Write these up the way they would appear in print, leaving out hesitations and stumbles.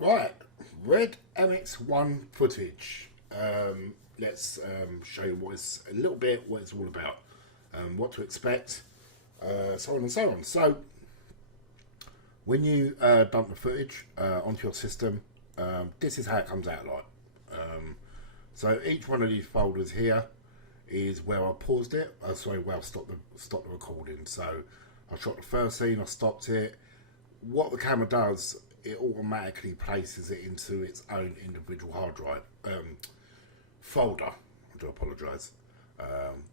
Right, Red MX1 footage. Let's show you what it's a little bit what it's all about, what to expect, so on and so on. So when you dump the footage onto your system, this is how it comes out like. So each one of these folders here is where I paused it. Sorry, where I stopped the recording. So I shot the first scene, I stopped it. What the camera does, it automatically places it into its own individual hard drive folder. I do apologise,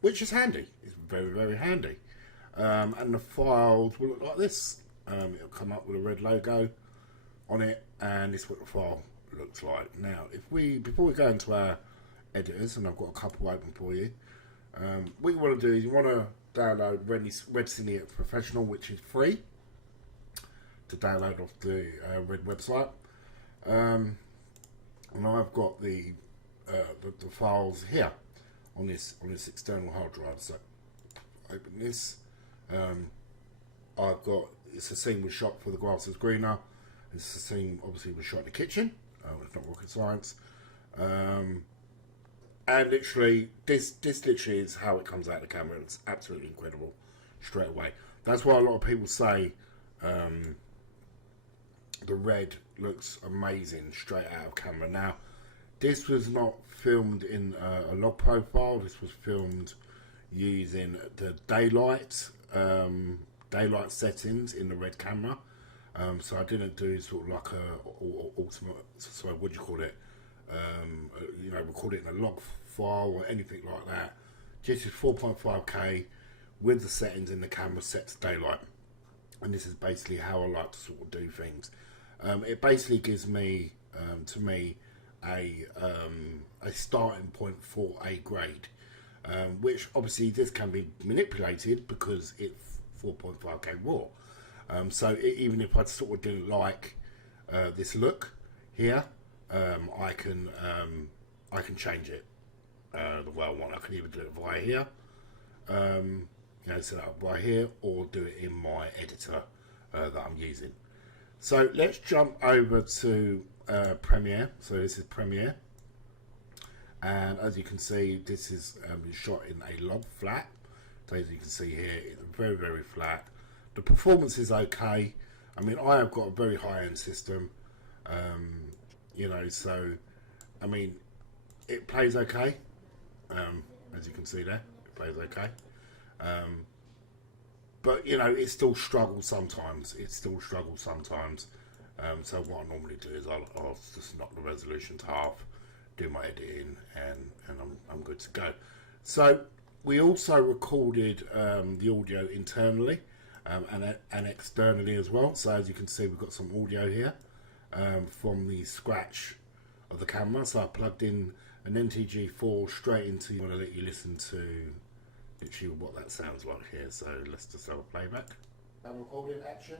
which is handy. It's very, very handy. And the files will look like this. It'll come up with a red logo on it, and this is what the file looks like. Now, before we go into our editors, and I've got a couple open for you, what you want to do is you want to download Red Syndicate Professional, which is free to download off the Red website. And I've got the files here on this external hard drive. So open this. I've got, it's a scene we shot for The Grass is Greener. It's a scene obviously we shot in the kitchen. It's not rocket science. And literally, this literally is how it comes out of the camera. It's absolutely incredible straight away. That's why a lot of people say the red looks amazing straight out of camera. Now, this was not filmed in a log profile. This was filmed using the daylight settings in the red camera. So I didn't do sort of like a ultimate, sorry, what do you call it? You know, record it in a log file or anything like that. Just is 4.5K with the settings in the camera set to daylight. And this is basically how I like to sort of do things. It basically gives me, to me, a starting point for a grade, which obviously this can be manipulated because it's 4.5K raw. So even if I sort of didn't like this look here, I can change it the way I want. I can either do it via here, you know, set it up right here, or do it in my editor that I'm using. So let's jump over to Premiere. So this is Premiere, and as you can see, this is shot in a log flat. So as you can see here, it's very, very flat. The performance is okay. I mean, I have got a very high-end system, you know, so I mean, it plays okay. As you can see there, it plays okay. But you know, it still struggles sometimes. So what I normally do is I'll just knock the resolution to half, do my editing, and I'm good to go. So we also recorded the audio internally and externally as well. So as you can see, we've got some audio here from the scratch of the camera. So I plugged in an NTG4 straight into. I'm going to let you listen to literally what that sounds like here. So let's just have a playback. I'm recording action.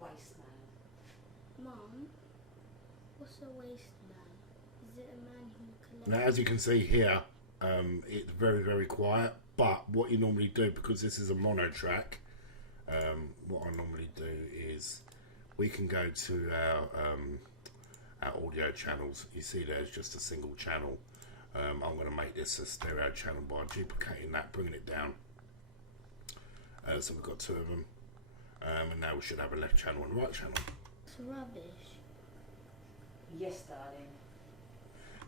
Wasteman. Mum, what's a wasteman? Is it a man who collects... Now, as you can see here, it's very, very quiet. But what you normally do, because this is a mono track, what I normally do is we can go to our audio channels. You see there's just a single channel. I'm going to make this a stereo channel by duplicating that, bringing it down. So we've got two of them. And now we should have a left channel and a right channel. It's rubbish. Yes, darling.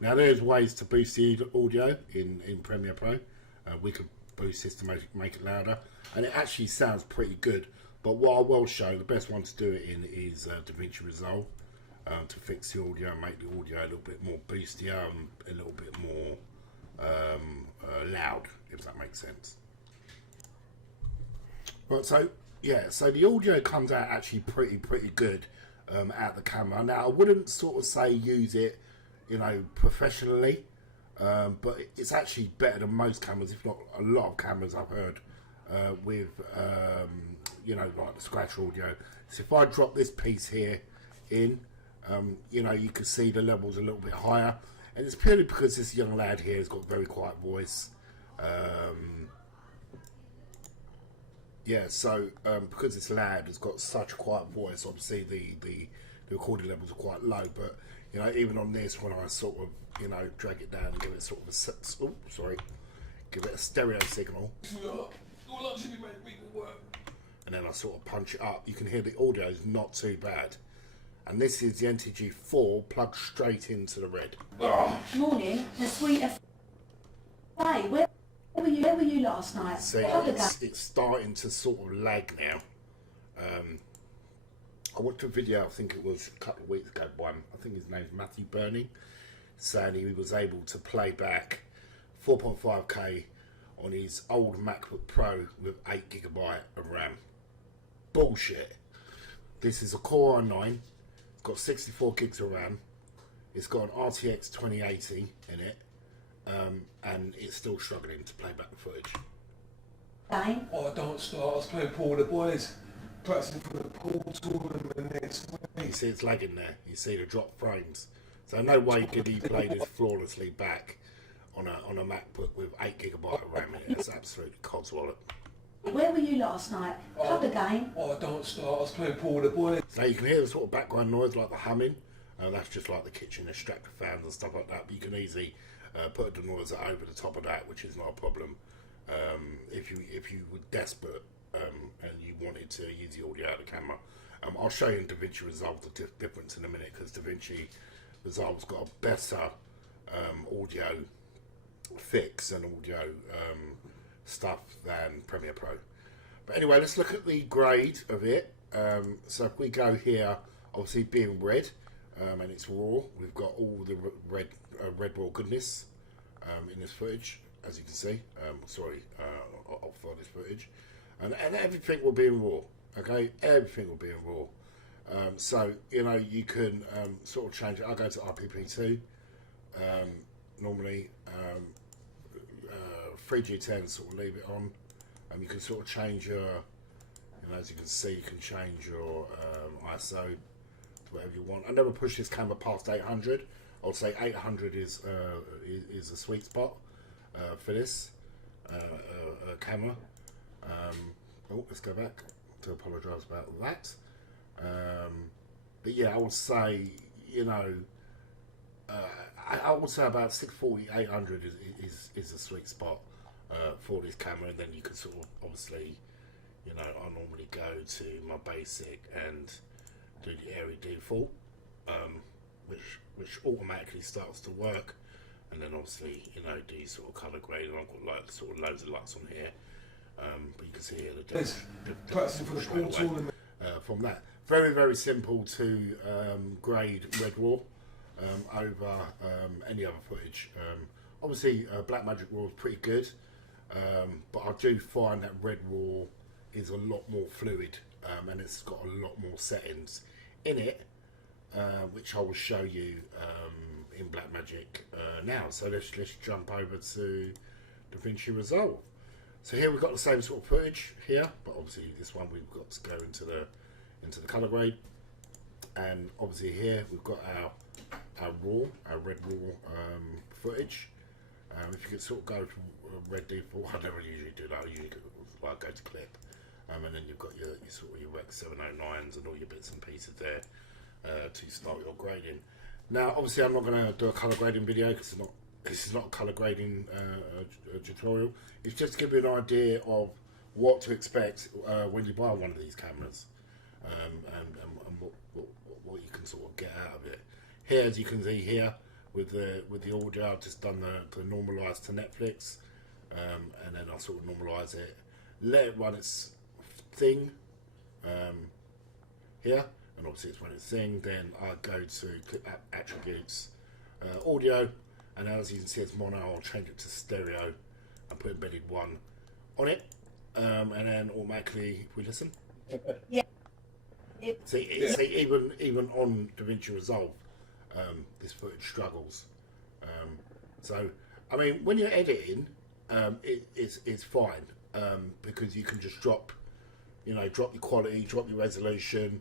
Now there's ways to boost the audio in Premiere Pro. We could boost this to make it louder, and it actually sounds pretty good. But what I will show, the best one to do it in is DaVinci Resolve, to fix the audio and make the audio a little bit more boostier, a little bit more loud, if that makes sense. Right, so yeah, so the audio comes out actually pretty good out the camera. Now I wouldn't sort of say use it, you know, professionally, but it's actually better than most cameras, if not a lot of cameras I've heard with you know, like the scratch audio. So if I drop this piece here in, you know, you can see the levels a little bit higher, and it's purely because this young lad here has got a very quiet voice. Yeah, so because this lad has got such a quiet voice, obviously the the recording levels are quite low. But you know, even on this, when I sort of drag it down and give it sort of give it a stereo signal, and then I sort of punch it up, you can hear the audio is not too bad. And this is the NTG4 plugged straight into the red. Morning, the sweet of Hey, where were you last night? See, it's starting to sort of lag now. I watched a video, I think it was a couple of weeks ago, I think his name's Matthew Burney, saying he was able to play back 4.5K on his old MacBook Pro with 8GB of RAM. Bullshit. This is a Core i9, it's got 64 gigs of RAM, it's got an RTX 2080 in it, and it's still struggling to play back the footage. Oh, don't start. I was playing pool with the boys, practicing for the pool tournament next You week. see it's lagging there, you see the drop frames. So no way could he play this flawlessly back on a MacBook with 8GB of RAM in it. It's absolute codswallop. Where were you last night? Club again? Oh, don't start. I was playing pool with the boys. Now you can hear the sort of background noise like the humming, that's just like the kitchen extractor fans and stuff like that, but you can easily put a denoiser over the top of that, which is not a problem. If you were desperate and you wanted to use the audio out of the camera. I'll show you in DaVinci Resolve the difference in a minute, because DaVinci Resolve's got a better audio fix and audio stuff than Premiere Pro. But anyway, let's look at the grade of it. So if we go here, obviously being red, and it's raw, we've got all the red raw goodness in this footage, as you can see. I'll file this footage, and everything will be in raw. Okay, everything will be in raw. So you can sort of change it. I'll go to RPP2 normally. 3G10, sort of leave it on. You can sort of change your, as you can see, you can change your ISO to whatever you want. I never push this camera past 800. I would say 800 is a sweet spot for this camera. Let's go back to apologise about that. But yeah, I would say, I would say about 640, 800 is a sweet spot for this camera, and then you can sort of, obviously, I normally go to my basic and do the airy default, which automatically starts to work, and then obviously, do sort of colour grade, and I've got like sort of loads of LUTs on here, but you can see here the Practicing for the pool tournament. from that. Very, very simple to grade Red Raw over any other footage. Obviously, Blackmagic Raw is pretty good, but I do find that Red Raw is a lot more fluid, and it's got a lot more settings in it, which I will show you in Blackmagic now. So let's jump over to DaVinci Resolve. So here we've got the same sort of footage here, but obviously this one we've got to go into the color grade, and obviously here we've got our red raw footage. If you could sort of go to red default, I never usually do that. I usually go to clip, and then you've got your sort of your Rex 709s and all your bits and pieces there to start your grading. Now, obviously, I'm not going to do a color grading video because this is not a color grading tutorial. It's just to give you an idea of what to expect when you buy one of these cameras, and what you can sort of get out of it. Here, as you can see here, with the audio, I've just done the normalize to Netflix, and then I sort of normalize it, let it run its thing here, and obviously it's run its thing. Then I go to clip attributes, audio, and as you can see it's mono. I'll change it to stereo and put embedded 1 on it, and then automatically, if we listen, Yeah. see even on DaVinci Resolve, this footage struggles. So I mean, when you're editing, it's fine, because you can just drop your quality, drop your resolution,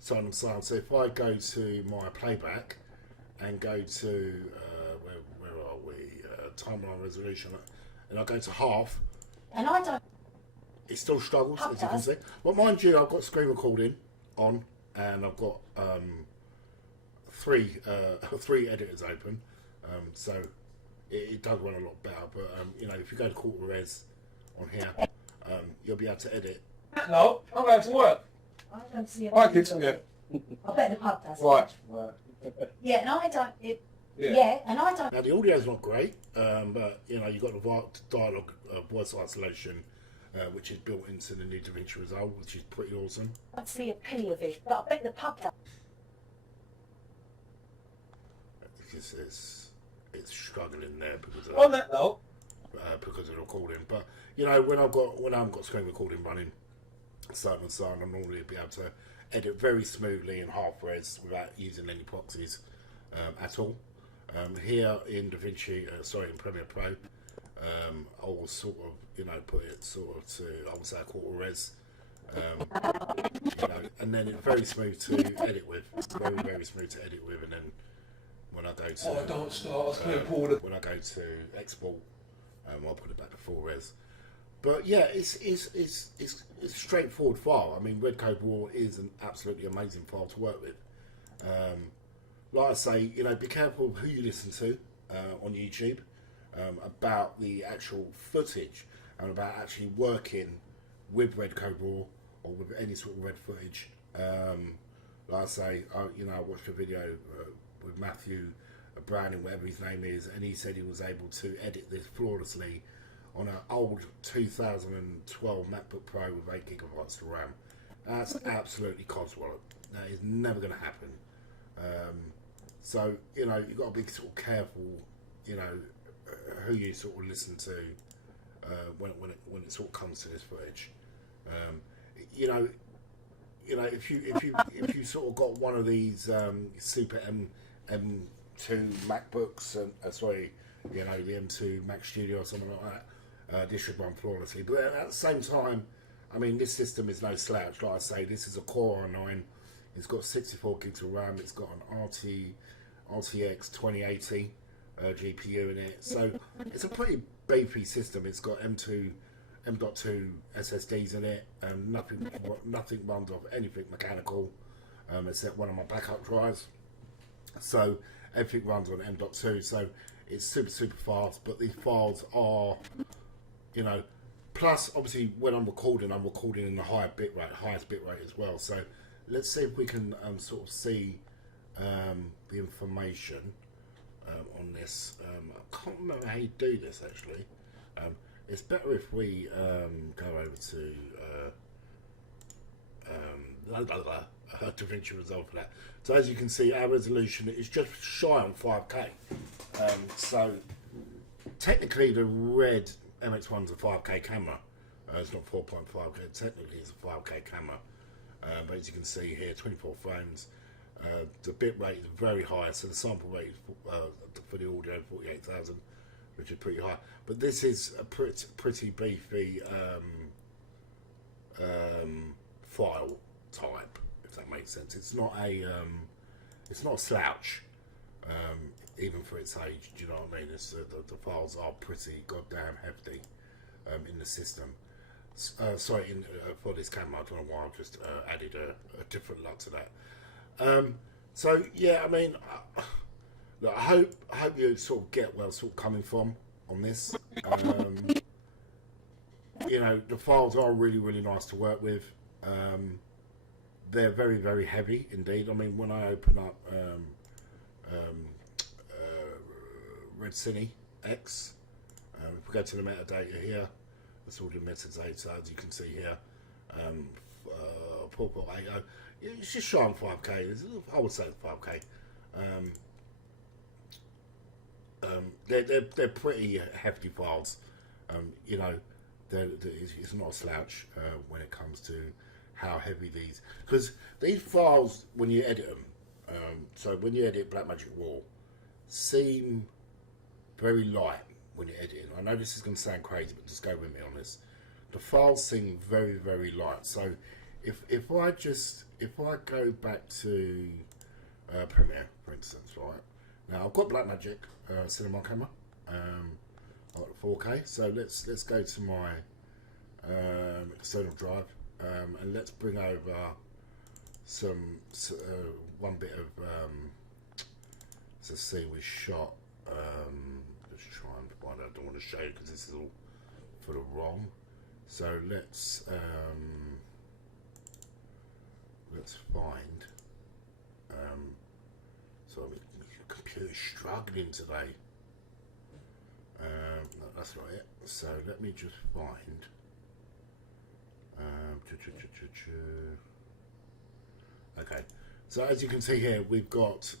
so on and so on. So if I go to my playback and go to where are we, timeline resolution, and I go to half, And I don't. it still struggles, Half as you can does. see. Well, mind you, I've got screen recording on, and I've got three three editors open, so it does run a lot better. But you know, if you go to quarter res on here, you'll be able to edit. No, I'm going to work. I don't see it. I can tell you. I bet the pub does. Right. Yeah, and I don't. Yeah. Yeah, and I don't. Now the audio's not great, but you know, you've got the dialogue voice isolation, which is built into the new DaVinci Resolve, which is pretty awesome. I don't see a penny of it, but I bet the pub does. It's struggling there because On that note, because of the recording. But you know, when I've got screen recording running, so on and so on, I'm normally be able to edit very smoothly in half res without using any proxies at all. Here in DaVinci, in Premiere Pro, I will sort of, you know, put it sort of to, I would say, a quarter res, you know, and then it's very smooth to edit with, very, very smooth to edit with, and then when I go to, oh, don't start. I was playing Paul the when I go to export, I'll put it back to full res. But yeah, it's a straightforward file. I mean, Red Code Raw is an absolutely amazing file to work with. Like I say, you know, be careful who you listen to on YouTube about the actual footage and about actually working with Red Code Raw or with any sort of red footage. Like I say, you know, I watched a video with Matthew Browning, whatever his name is, and he said he was able to edit this flawlessly on an old 2012 MacBook Pro with 8 gigabytes of RAM. That's absolutely codswallop. That is never going to happen. So, you know, you've got to be sort of careful, you know, who you sort of listen to when it sort of comes to this footage. You know, if you sort of got one of these super M2 MacBooks, you know, the M2 Mac Studio or something like that, this should run flawlessly. But at the same time, I mean, this system is no slouch. Like I say, this is a Core i9. It's got 64 gigs of RAM. It's got an RTX 2080 GPU in it. So it's a pretty beefy system. It's got M.2 SSDs in it. Nothing runs off anything mechanical except one of my backup drives. So everything runs on M.2. So it's super fast. But these files are, you know, plus obviously when I'm recording in the highest bitrate as well. So let's see if we can sort of see the information on this. I can't remember how you do this actually. It's better if we go over to DaVinci Resolve for that. So as you can see, our resolution is just shy on 5K. So technically the red MX1's a 5K camera. It's not 4.5K. Technically it's a 5K camera. But as you can see here, 24 frames. The bit rate is very high, so the sample rate for the audio 48,000, which is pretty high. But this is a pretty beefy file type, if that makes sense. It's not a slouch, even for its age. Do you know what I mean? The files are pretty goddamn hefty in the system. For this camera, I don't know why I've just added a different LUT to that. So yeah, I mean, look, I hope you sort of get where I'm sort of coming from on this. You know, the files are really nice to work with. They're very heavy indeed. I mean, when I open up Red Cine X, if we go to the metadata here. That's all the metadata, as you can see here. 4.80. It's just shy on 5K. I would say 5K. They're pretty hefty files. You know, it's not a slouch when it comes to how heavy these. Because these files, when you edit them, so when you edit Blackmagic Raw, seem very light. When you're editing, I know this is going to sound crazy, but just go with me on this. The files seem very light. So if I go back to Premiere, for instance, right now I've got Blackmagic cinema camera, I've got 4K. So let's go to my external drive and let's bring over one bit of So see, we shot. Let's try and find out. I don't want to show you because this is all for the wrong. So let's find. So my computer's struggling today. No, that's not it. So let me just find. Okay, so as you can see here, we've got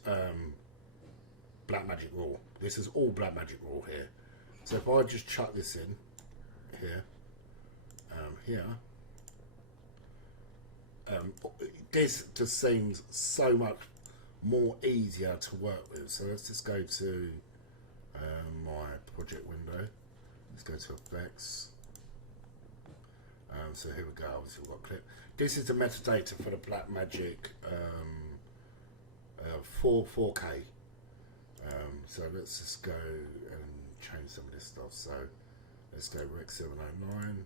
Blackmagic Raw. This is all Blackmagic Raw here. So if I just chuck this in here, this just seems so much more easier to work with. So let's just go to my project window. Let's go to effects. So here we go. Obviously we've got clip. This is the metadata for the Blackmagic 4K. So let's just go and change some of this stuff. So let's go Rec 709.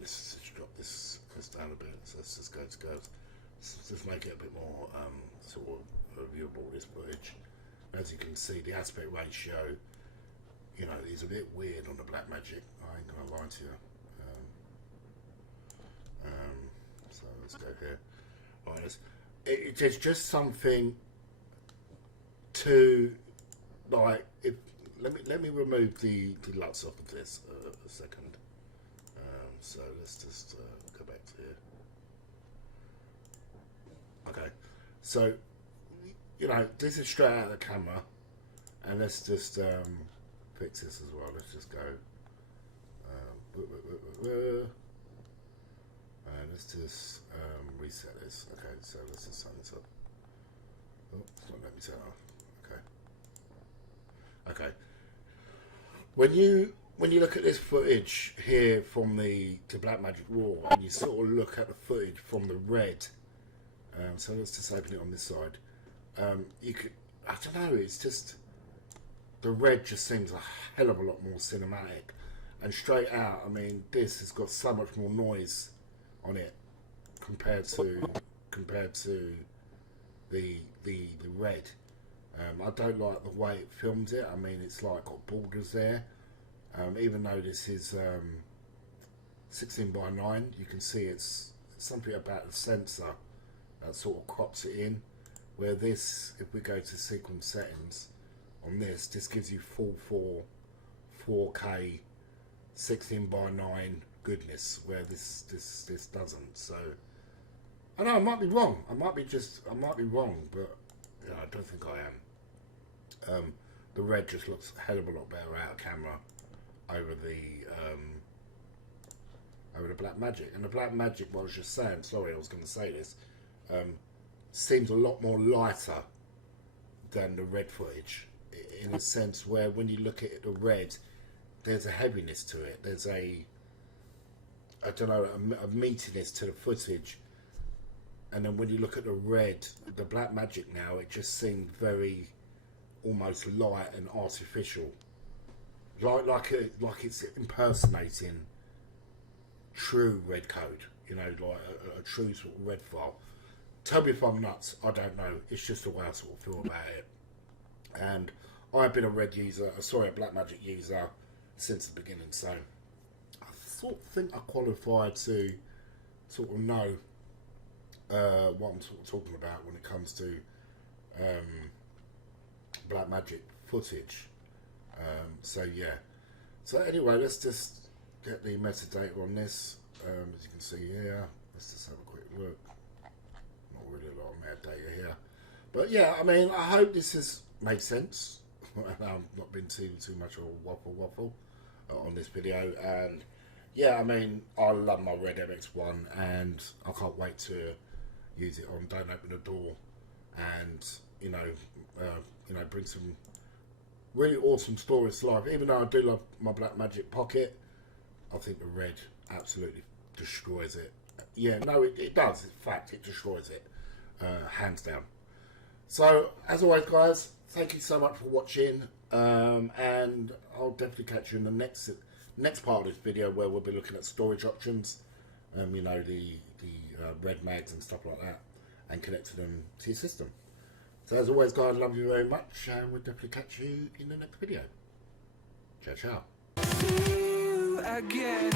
Let's just drop this down a bit. So let's just go to go. Let's just make it a bit more sort of viewable, this footage. As you can see, the aspect ratio, you know, is a bit weird on the Blackmagic. I ain't gonna lie to you. So let's go here. All right, it's just something to like. Let me remove the LUTs off of this a second. So let's just go back to here. Okay, so you know, this is straight out of the camera, and let's just fix this as well. Let's just go. Let's just reset this. Okay, so let's just turn this up. Oh, it's not letting me turn it off. Okay. Okay. When you look at this footage here from the Blackmagic Raw, and you sort of look at the footage from the red. So let's just open it on this side. You could, I don't know, it's just the red just seems a hell of a lot more cinematic, and straight out, I mean, this has got so much more noise on it compared to the red. I don't like the way it films it. I mean, it's like got borders there. Even though this is 16 by 9, you can see it's something about the sensor that sort of crops it in. Where this, if we go to sequence settings on this gives you full 4K 16 by 9 goodness, where this doesn't. So I know I might be wrong. I might be wrong, but you know, I don't think I am. The red just looks a hell of a lot better out of camera over the Blackmagic. And the Blackmagic, what I was just saying, sorry, I was going to say this, seems a lot more lighter than the red footage, in a sense where when you look at the red, there's a heaviness to it. There's a meatiness to the footage. And then when you look at the red, the Blackmagic now, it just seemed very almost light and artificial, like it's impersonating true red code. You know, like a true sort of red file. Tell me if I'm nuts. I don't know. It's just the way I sort of feel about it. And I've been a Blackmagic user since the beginning. So I sort of think I qualify to sort of know what I'm sort of talking about when it comes to Blackmagic footage. So yeah. So anyway, let's just get the metadata on this. As you can see here, let's just have a quick look. Not really a lot of metadata here, but yeah, I mean, I hope this has made sense. I've not been too much of a waffle on this video, and yeah, I mean, I love my Red MX1, and I can't wait to use it on Don't Open the Door, and you know, bring some really awesome stories to life. Even though I do love my Blackmagic Pocket, I think the red absolutely destroys it. Yeah, no, it does. In fact, it destroys it, hands down. So, as always, guys, thank you so much for watching, and I'll definitely catch you in the next part of this video, where we'll be looking at storage options, you know, the red mags and stuff like that, and connecting them to your system. So as always, guys, I love you very much, and we'll definitely catch you in the next video. Ciao, ciao. See you again.